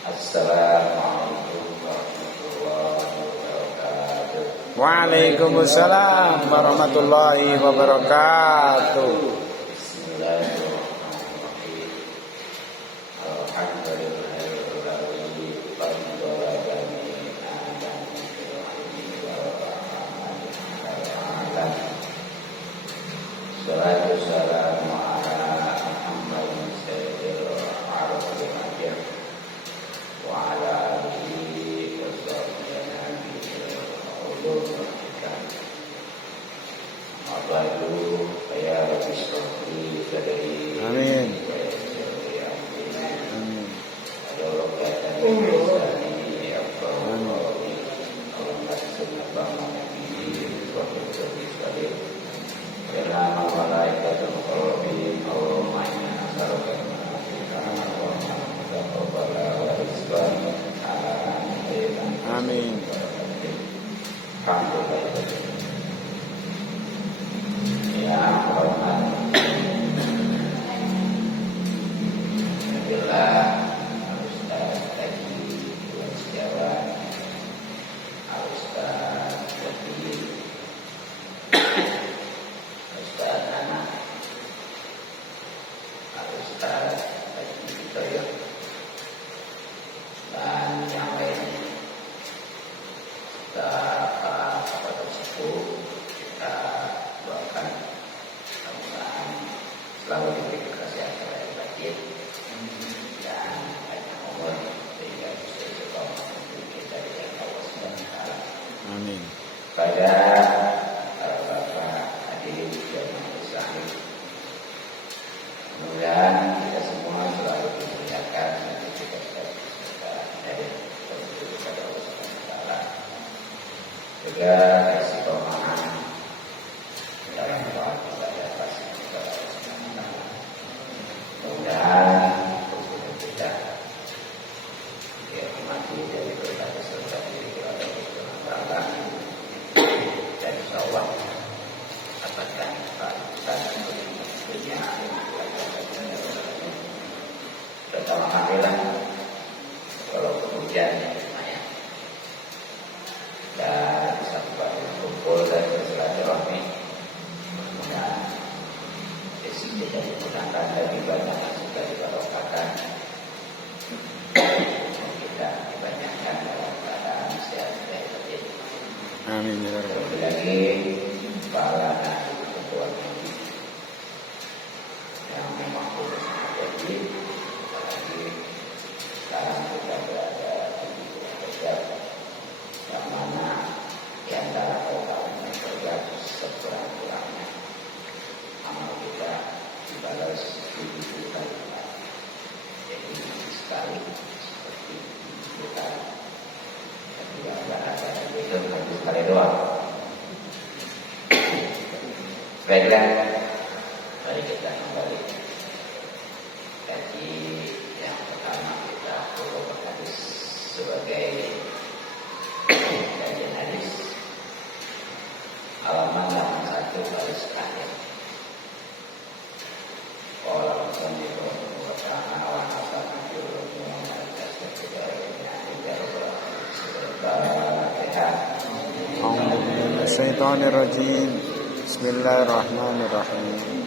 Assalamualaikum warahmatullahi wabarakatuh. Waalaikumsalam warahmatullahi wabarakatuh. Bismillahirrahmanirrahim. Alhamdulillahirabbil alamin. Salatu salamu ala Muhammadin sayyidil arifin ajam wa ala alihi wa sahbihi ulul hikam. Abadu ya rabbi sholli sadri. Amin. Amin. Adolokatan bisani ya Allah. Allah sunnah nabi wa sallam. Karena malaikatul muqarrabin Allahumma inna nas'aluka Amin. Ya Rahman. Bila Ustaz tadi buat sejawat Ustaz tadi Ustaz anak Ustaz tadi kita ya dan yang lain kita apa tersebut kita doakan mudah-mudahan selalu diberi kesehatan yang baik dan banyak umur sehingga bisa dibawa kita dengan Allah SWT. Amin. Pada Bapak hadirin dan Majelis, mudah-mudahan kita semua selalu dimuliakan dan kita dari kepada Allah SWT. Juga kasih pemahaman dalam doa kepada pasti kepada Allah SWT. Mudah-mudahan hubungan kita dihormati dari berbagai sebab diri kepada Allah SWT dan insyaallah dapatkan kebahagiaan dunia terutama akhirat walaupun hujan lumayan dan bisa kembali kumpul dan bersilaturahmi. Mudah-mudahan rezeki kita dimudahkan dan dibanyakan juga dibarokahkan. Kita dibanyakan dalam keadaan sehat dan batin. Amin ya rabbal Terlebih lagi para ketua ini yang memang harus menjadi apalagi sekarang kita berada di bulan Rajab yang mana di antara tahun Rajab sekurang-kurangnya amal kita dibalas 7 kali lipat. Jadi sekali seperti kita tidak ada itu hanya sekali doang. Baiklah, mari kita kembali. Jadi yang pertama kita perlu hadis sebagai kajian hadis halaman 1 baris akhir. Orang sendiri berkata awal asal dulu Bismillahirrahmanirrahim. Bismillahirrahmanirrahim.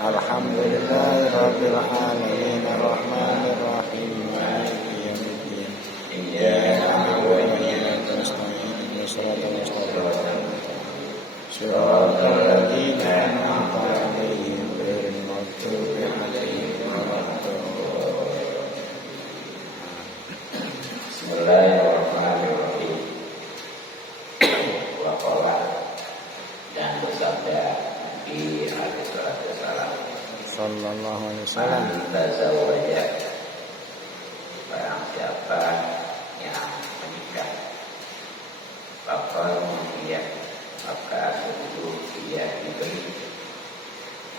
Alhamdulillahirabbil alamin arrahmanirrahim maliki yaumiddin. Iyyaka na'budu wa iyyaka nasta'in ihdinas siratal mustaqim. Shiratal ladzina an'amta 'alaihim ghairil maghdubi 'alaihim waladdallin. Bismillahirrahmanirrahim. Waqala dan bersabda Nabi alaihi wasallam Sallallahu alaihi wasallam. Tazawwaja, barang siapa yang menikah dia maka sungguh dia diberi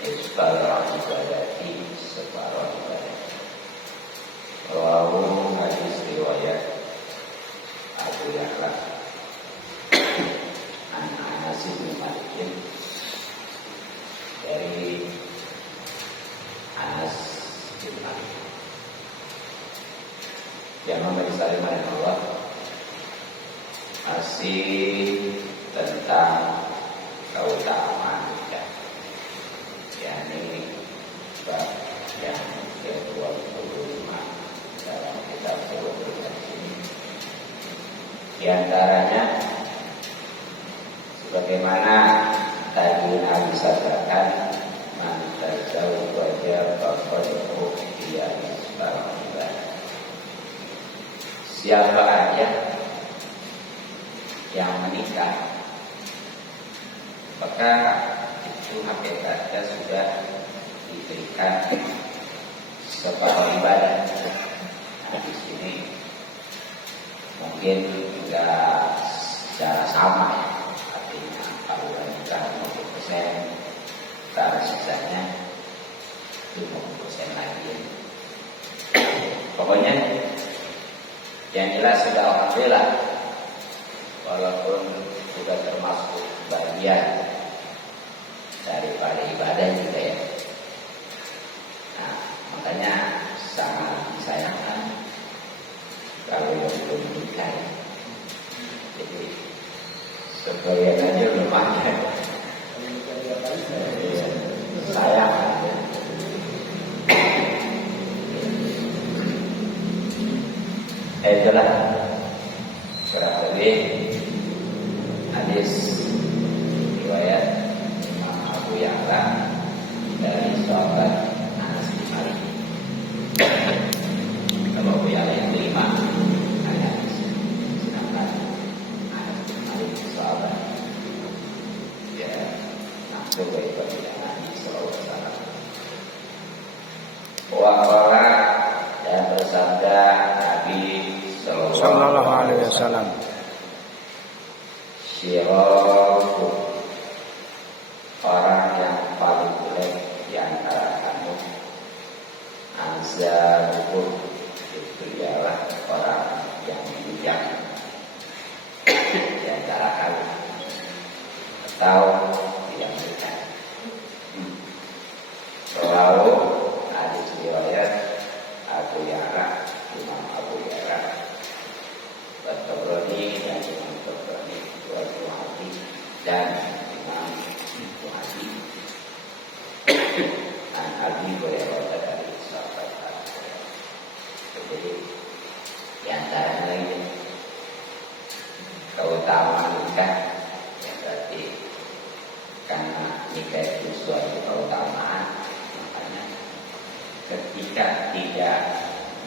separuh ibadati separuh ibadah. Rawahu hadis riwayat Abu Ya'la an Anas bin Malik dari Anas bin Malik yang memeriksa Allah masih tentang keutamaan ya. Yakni bab yang ke-25 dalam kitab Sulukul ini. Di antaranya sebagaimana tadi Nabi sabdakan, man tazawwaja faqad ukhtiya isbaran. Siapa aja yang menikah, maka itu hakikatnya sudah diberikan separuh ibadah. Nah, di sini mungkin enggak secara sama ya, artinya kalau menikah 50%, karena sisanya 50% lagi. Pokoknya yang jelas sudah alhamdulillah, walaupun sudah termasuk bagian daripada ibadah juga ya. Nah, makanya sangat disayangkan kalau yang belum menikah ya. Jadi sebagian aja belum ada. Sayang. Itulah kurang lebih hadis riwayat Imam Abu Ya'la dari sahabat Anas bin Malik. Kalau Abu Ya'la yang kelima hadis, sedangkan Anas bin Malik sahabat ya langsung berikut dengan Sallallahu Alaihi Wasallam. Waqala dan bersabda Nabi Sallallahu Alaihi Wasallam, syiraku, orang yang paling jelek di antara kamu, azzabukum, itu ialah orang yang bijak di antara kamu atau tidak bijak. Selalu hadis riwayat Abu Ya'la, Imam Abu Ya'la, At-Tabrani dan Imam Tabrani, Al-Muhadi dan Imam Muhadi. Dan Abi Hurairah dari sahabat Abu Hurairah. Jadi di antara lain keutamaan nikah, yang berarti karena nikah itu suatu keutamaan, makanya ketika tidak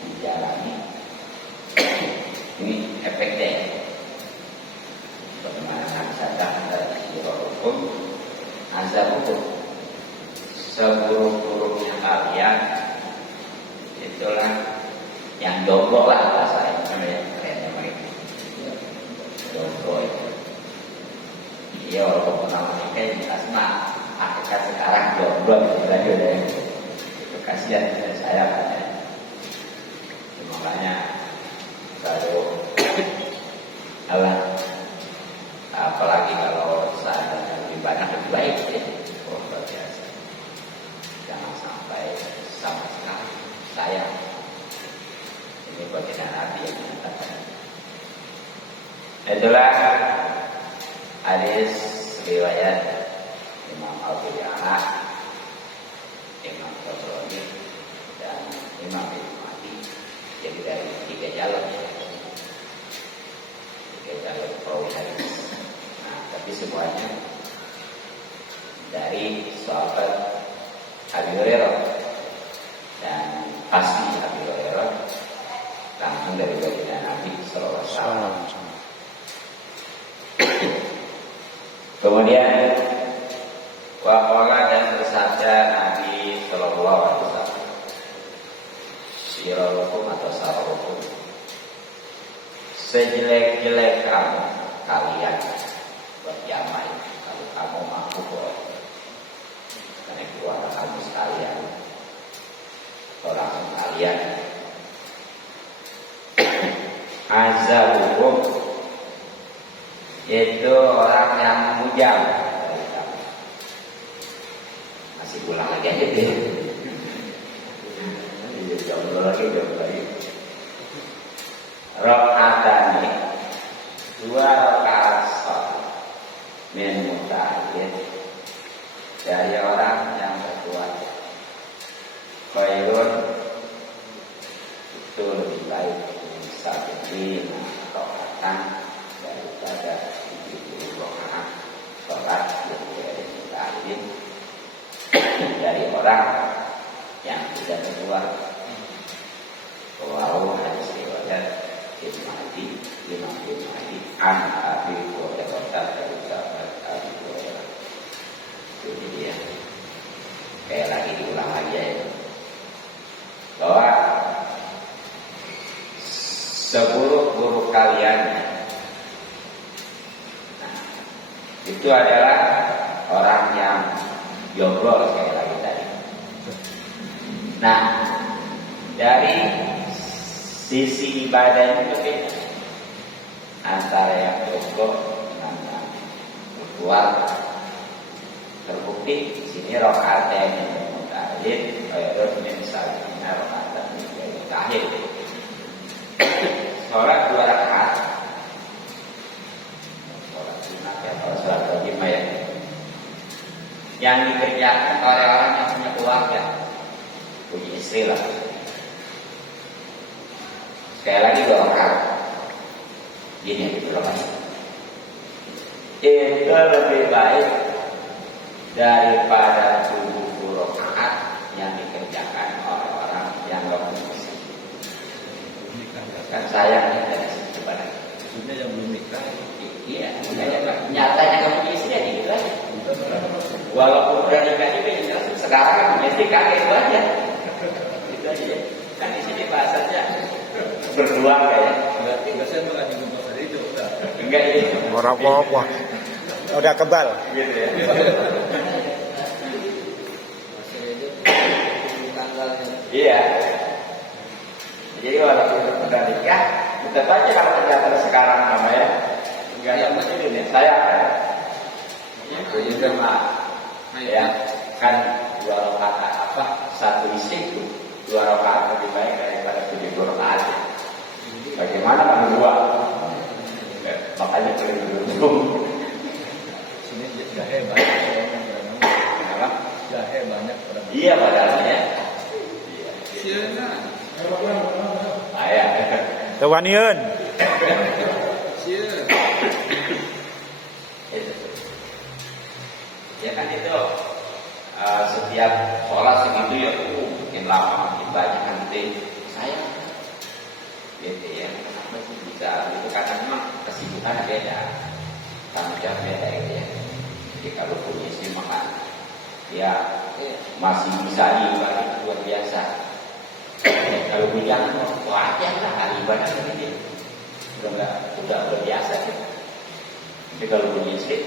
dijalani ini efeknya bagaimana sadar dari sirah hukum azab hukum seburuk-buruknya kalian itulah yang jomblo lah bahasa kerennya mereka jomblo itu iya walaupun pernah menikah ini asma hakikat sekarang jomblo itu kasihan dari saya katanya. Makanya baru Allah, apalagi kalau seadanya lebih banyak lebih baik ya. Oh, luar biasa. Jangan sampai sama sekali sayang. Ini bagian Nabi yang mengatakan. Itulah hadis riwayat Imam Abu Ya'la, Imam Tabrani dan Imam Muhadi. Jadi dari 3 jalur ya. 3 jalur perawi hadis. Nah, tapi semuanya dari sahabat Abi Hurairah dan pasti Abi Hurairah langsung dari baginda Nabi Sallallahu Alaihi Wasallam. Kemudian waqala dan bersabda Nabi Sallallahu Alaihi Wasallam, syirahukum atau sarahukum, sejelek-jelek kamu kalian buat jamai kalau kamu mampu boleh, karena keluarga kamu sekalian, orang sekalian, azabukum itu orang yang mujam dari kamu. Masih pulang lagi aja deh. Jomblo lagi. rakaatani, 2 rakaat salat min muta'ayyid dari orang yang berpuasa. Khairun itu lebih baik sabiqin rakaatan daripada 70 rakaat salat dari muta'ayyid dari orang yang tidak berpuasa. Walau hadis riwayat Imam Bukhari an Abi Hurairah dari sahabat Abi Hurairah. Itu dia. Kayak lagi diulang lagi ya. Bahwa seburuk-buruk kalian, nah, itu adalah orang yang jomblo sekali lagi tadi. Nah, dari sisi ibadah itu beda antara yang jomblo dengan yang berkeluarga. Terbukti sini rakaat yang muta'ayyid khairun min salihina rakaat yang muta'ayyid. Sholat 2 rakaat. Sholat sunat ya, kalau sholat wajib ya. Yang dikerjakan oleh orang yang punya keluarga, punya istri lah. Sekali lagi 2 rakaat. Ini yang diperlukan. Itu lebih baik daripada 70 rakaat yang dikerjakan oleh orang yang belum istri. Kan sayang ya dari situ pada. Maksudnya yang belum nikah. Iya, nyatanya kamu punya istri ya gitu aja. Walaupun udah nikah juga yang jelas sekarang kan punya istri kakek itu aja. Gitu aja. Kan di sini bahasanya berdua kayak. Enggak saya malah di rumah tadi itu. Enggak ini. Apa-apa. Udah kebal. Gitu ya. Iya. Jadi walaupun udah nikah, tetap aja kalau ternyata sekarang namanya enggak yang begini nih. Saya itu juga mah ya kan 2 rakaat apa 1 istri itu 2 rakaat lebih baik daripada 70 rakaat. Bagaimana kan 2? Makanya perlu Sini jahe banyak orang kenapa? jahe banyak orang. Iya padahal ya. Siapa? Ayah. Tewanian. Siapa? Ya kan itu setiap sholat segitu ya makin lama makin banyak nanti saya gitu ya kenapa sih bisa itu karena memang kesibukan beda tanggung jawab beda gitu ya. Jadi kalau punya istri makan ya masih bisa ibadah luar biasa. Kalau bujang wajar lah ahli ibadah begitu udah biasa gitu. Tapi kalau punya istri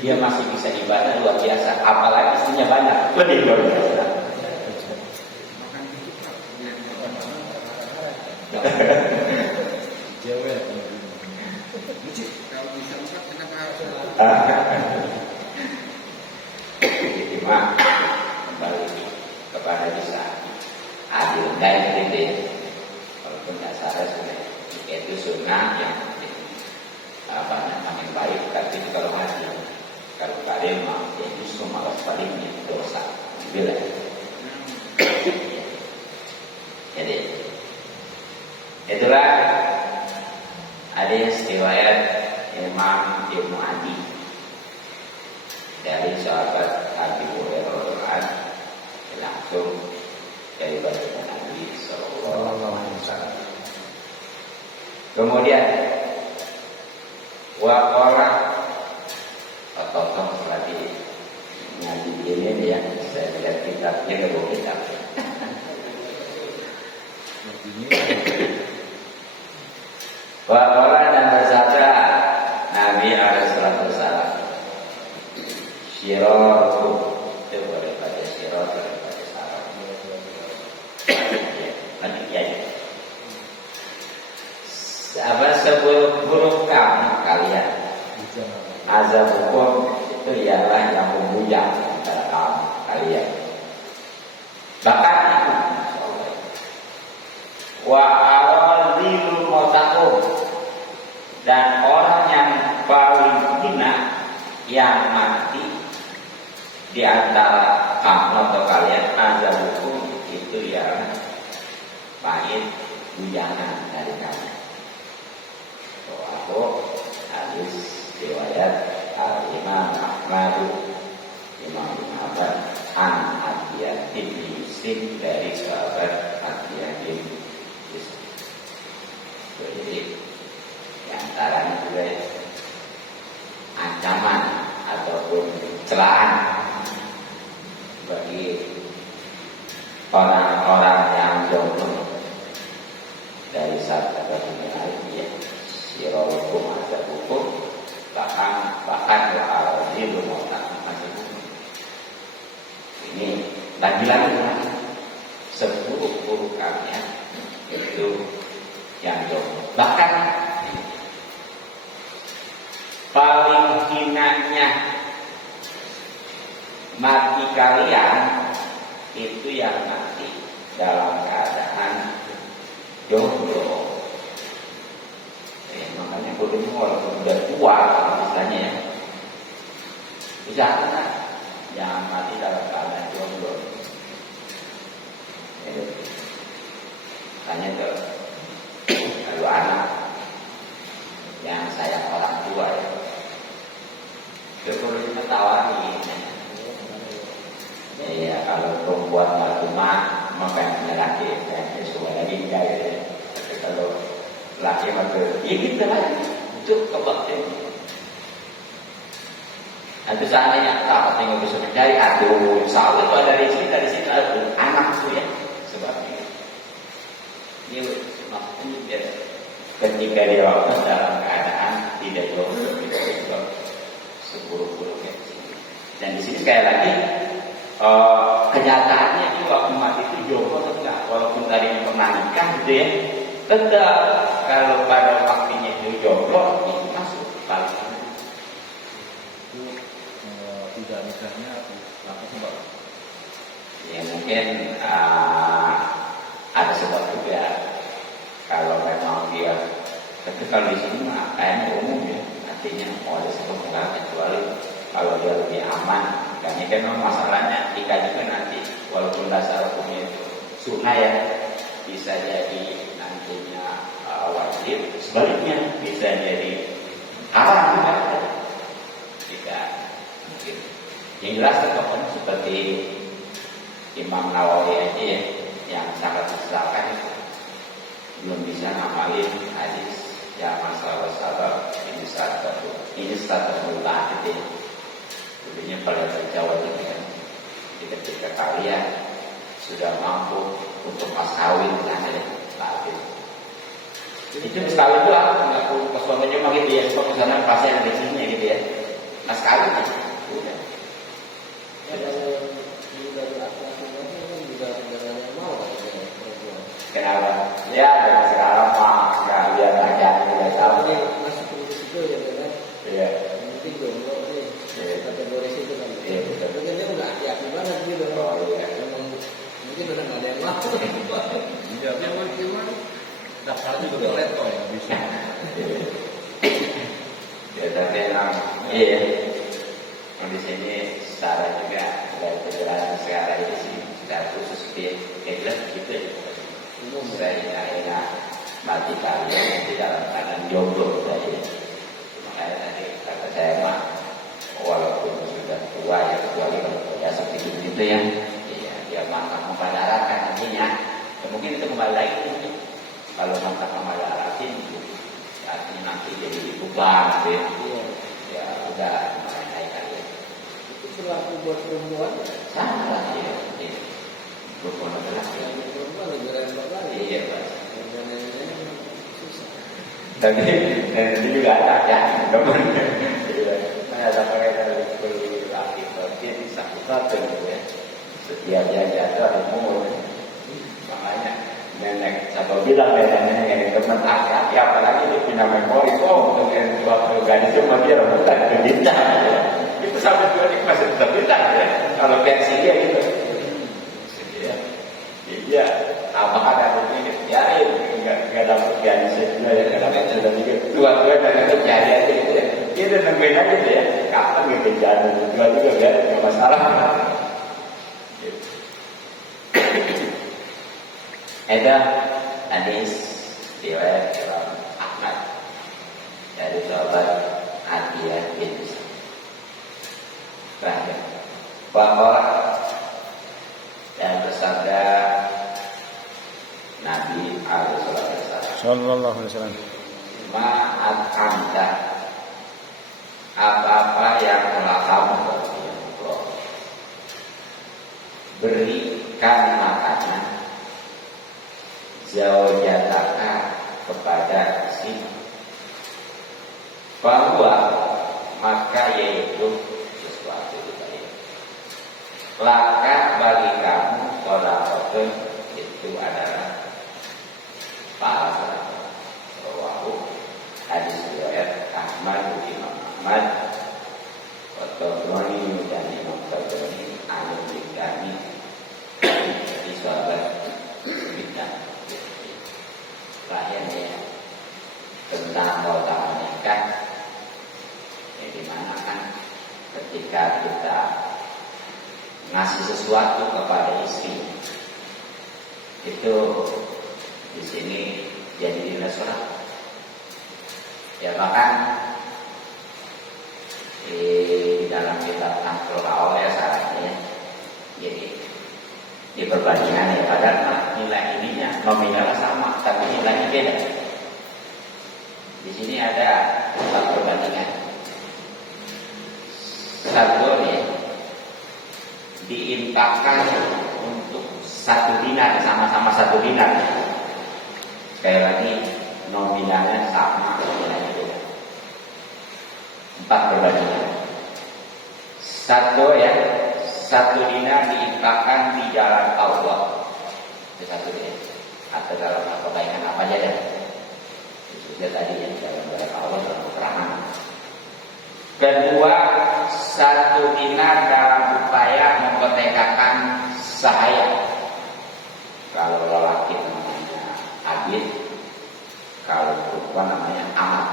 dia masih bisa ibadah luar biasa, apalagi istrinya banyak, lebih luar biasa. Cewek. Lucu. Kalau bisa empat kenapa harus? Jadi mah kembali kepada bisa adil dan gitu ya. Walaupun dasarnya sudah itu sunnah yang banyak makin baik, tapi kalau mati kalau kalian mau ya justru malah sebaliknya dosa bila jadi itulah hadis riwayat Imam Ibnu Adi dari sahabat Abi Hurairah langsung dari baginda Nabi Sallallahu Alaihi Wasallam. Kemudian waqala atau lagi ngaji ini ya saya lihat kitabnya ke buku kitab. Waqala dan bersabda Nabi Alaihissalam syiratu itu boleh baca syiratu boleh baca salam. Nanti ya. Apa seburuk kamu kalian azab hukum itu ialah yang membujang antara kamu kalian. Bahkan itu wa aradilu motako atqakum, dan orang yang paling hina yang mati di antara kamu atau kalian azabukum, itu yang pahit bujangan dari kamu. Aku hadis riwayat Imam Ahmad, Imam Ahmad an Atiyah bin Yusuf, dari sahabat Atiyah bin Yusuf. Jadi antaranya juga ancaman ataupun celaan bagi orang-orang yang jomblo dari sabda dunia ini, sirohukum ada hukum, bahkan al-arzi belum masih hukum. Ini lagi-lagi seburuk-burukannya itu yang jomblo. Bahkan paling hinanya mati kalian itu yang mati dalam keadaan jomblo. Makanya bodoh walaupun udah tua istilahnya ya, usahakan jangan mati dalam keadaan jomblo. Tanya ke kalau anak yang sayang orang tua ya, sebelumnya tawari. Ya kalau perempuan rumah makanya laki kayaknya semua lagi gaya ya. Tapi kalau laki maka ya gitu lah, itu kebaktian. Nanti seandainya tak tinggal bisa mencari, aduh sawit kalau dari sini ada anak tuh ya, sebabnya ini maksudnya biar ketika dia waktu dalam keadaan tidak jomblo, tidak seburuk-buruknya. Dan di sini sekali lagi kenyataannya itu waktu mati itu jomblo atau enggak, walaupun tadi pernah nikah gitu ya, tetap kalau pada waktunya itu jomblo itu masuk kalau tidak nikahnya apa sebab? Ya mungkin ada sebab juga. Kalau memang dia, tapi kalau di sini mah kayaknya umum ya, artinya mau ada sebab enggak, kecuali kalau dia lebih aman. Karena kan masalahnya nikah juga nanti walaupun dasar hukumnya itu sunnah ya, bisa jadi nantinya wajib, sebaliknya bisa jadi haram juga. Tidak mungkin. Yang jelas pokoknya seperti Imam Nawawi aja ya, yang sangat disesalkan itu belum bisa ngamalin hadis yang masalah sabab ini satu mulah gitu ya. Jadinya pada terjawab itu kan, ketika kalian sudah mampu untuk mas kawin dengan ada lagi. Itu mas kawin itu apa? Nggak perlu pas suaminya mah gitu ya, kalau misalnya pasti ada di sini gitu ya. Mas kawin aja, udah. Kenapa? Ya dari sekarang mah nggak lihat aja, tidak tahu. Masuk ke situ ya kan? Iya. Nanti jomblo nih, kategori situ kan. Iya betul. Tapi dia udah hati-hati banget gitu. Oh iya. Memang mungkin udah nggak ada yang mau. Iya, yang gimana? Daftarnya juga leto ya bisa. Ya tapi memang iya. Di sini secara juga dari penjelasan sekarang di sini secara khusus dia jelas gitu ya. Saya enak mati kalian di dalam keadaan jomblo saja. Makanya tadi kata saya mah walaupun sudah tua ya kecuali kalau seperti itu ya, iya dia mantap memadarakan nantinya. Ya, mungkin itu kembali lagi mungkin kalau mantap memadarakan artinya nanti jadi beban ya. Ya udah naik kali. Itu berlaku buat perempuan. Sama lah ya. Perempuan laki-laki. Perempuan lebih repot lagi. Iya Pak. Susah. Tapi ini juga ada ya. Saya ada pakai dari kulit laki dia bisa satu gitu ya. Setiap dia jatuh ada umur. Makanya nenek siapa bilang nenek yang teman laki-laki apalagi dia punya memori dengan suatu gadis cuma dia rebutan ke bintang. Itu sampai dua ini masih bisa bintang ya. Kalau versi dia gitu. Iya, apakah ada begini? Ya, enggak. nggak dapat gaji sejuta ya, nggak dapat sudah juga dua-dua dan itu jadi aja gitu ya. Kita nungguin aja deh ya, kapan gitu jalan dua juga ya, nggak masalah. Ada hadis riwayat Imam Ahmad dari sahabat Atiyah bin Rahim bahwa dan bersabda Nabi Sallallahu Alaihi Wasallam, Ma'at anda apa-apa yang telah kamu berikan makanan zaujataka kepada si bahwa maka yaitu sesuatu baik laka bagi kamu sholawatun itu adalah pahala. Rawahu hadis riwayat Ahmad bin Muhammad Tabrani dan Imam Tabrani al-Bukhari di sahabat kita lahirnya tentang bautakan nikah yang dimana kan ketika kita ngasih sesuatu kepada istri itu di sini jadi nilai surat ya, bahkan di dalam kitab Nahjul Awal ya sarannya jadi di perbandingan ya, padahal nilai ininya nominalnya sama tapi nilainya beda. Di sini ada perbandingan. Satu nih diinfakkan untuk 1 dinar, sama-sama 1 dinar. Sekali lagi nominalnya sama, nilainya beda. 4 perbandingan. Satu ya, 1 dinar diinfakkan di jalan Allah. Itu 1 dinar. Atau dalam kebaikan apa aja ya. Khususnya tadi yang dalam jalan Allah dalam keterangan. Kedua, 1 dinar dalam upaya memerdekakan sahaya. Kalau lelaki namanya abid, kalau perempuan namanya amat.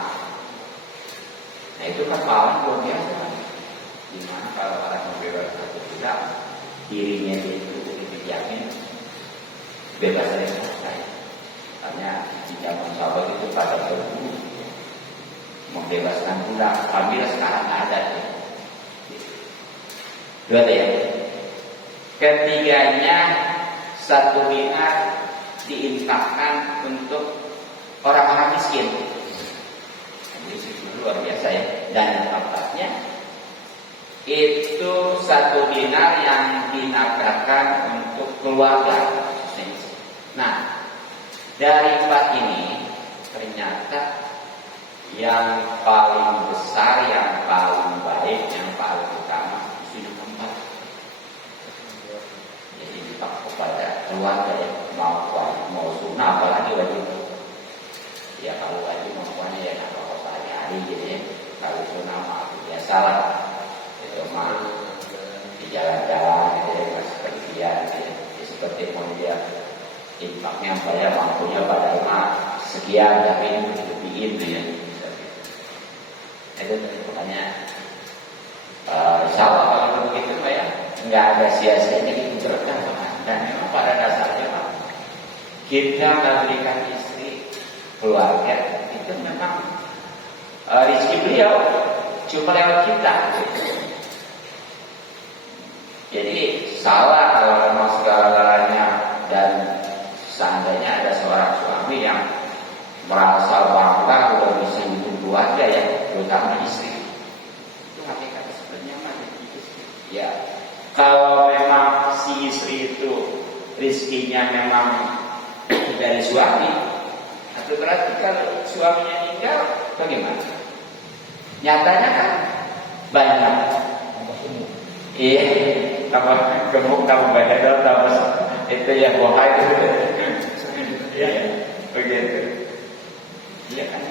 Nah itu kan pahala luar biasa. Dimana kalau orang membebaskan satu budak, dirinya itu dijamin bebas dari saya. Karena di zaman sahabat itu pada berburu membebaskan budak. Alhamdulillah sekarang nggak ada. Dua ya. Ketiganya 1 dinar diinfakkan untuk orang-orang miskin. Itu luar biasa ya. Dan yang keempatnya itu 1 dinar yang dinafkahkan untuk keluarga. Nah, dari 4 ini ternyata yang paling besar, yang paling baik, yang paling utama itu keempat. Jadi dipakai kepada keluarga ya, mau sunnah apalagi wajib. Ya kalau wajib mampuannya ya nggak apa-apa sehari-hari gitu ya. Kalau sunnah mah biasalah. Itu mah di jalan-jalan gitu ya, masih pergian gitu ya. Seperti mau dia infaknya saya mampunya pada mah sekian tapi ini lebih gitu ya. Itu makanya insya Allah kalau begitu Pak ya nggak ada sia-sia jadi berkah dan memang pada dasarnya Pak kita memberikan istri keluarga itu memang rezeki beliau cuma lewat kita. Jadi salah kalau memang segala-galanya dan seandainya ada seorang suami yang merasa bangga udah bisa hidup keluarga ya, terutama istri. Itu hakikatnya sebenarnya mana istri. Ya, kalau memang si istri itu rezekinya memang dari suami, itu berarti kalau suaminya meninggal, bagaimana? Nyatanya kan banyak. Iya, tambah gemuk, tambah badan, tambah itu ya buah itu. Iya, begitu. Iya kan?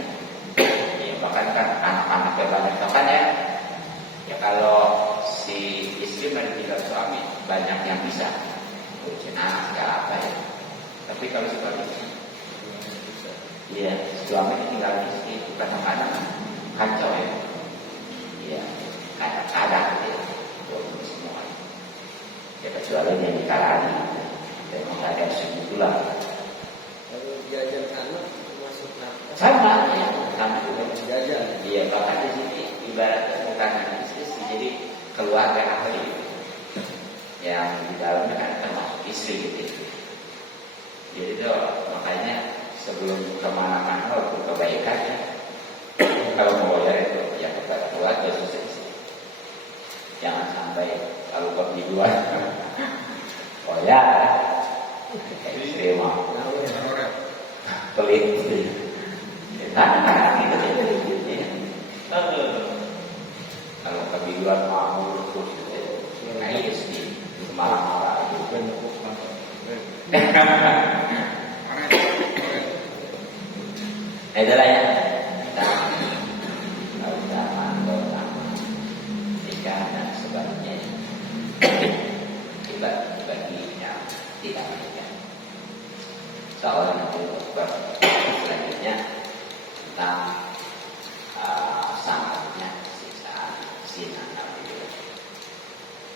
Ya bahkan kan anak-anak banyak kan ya. Ya kalau si istri meninggal suami banyak yang bisa ngurusin anak segala apa ya. Tapi kalau sebaliknya ya suami tinggal istri itu kadang-kadang kacau ya. Ya, kadang-kadang ya, walaupun semua. Ya kecuali yang dikalani, memang ada yang segitulah. Kalau jajan anak masuk nafkah. Sama ya, sama juga. Jajan. Iya, bahkan di sini ibaratnya bukan hanya istri, jadi keluarga ahli yang di dalamnya kan termasuk istri gitu. Jadi itu makanya sebelum kemana-mana waktu kebaikan ya, kalau mau bayar itu ya kepada keluarga susah sih. Jangan sampai kalau kebiduan oh ya istri mau pelit kadang-kadang gitu ya. Kalau kebiduan mau terus gitu ya sih marah-marah gitu. Itulah ya kita nikah dan sebagainya bagi yang tidak menikah. Soal nanti selanjutnya tentang sangatnya siksaan zina.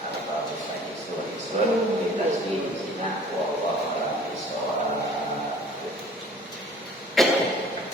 Kalau bisa disuruh kita sih zina, wallahu a'lam bishawab.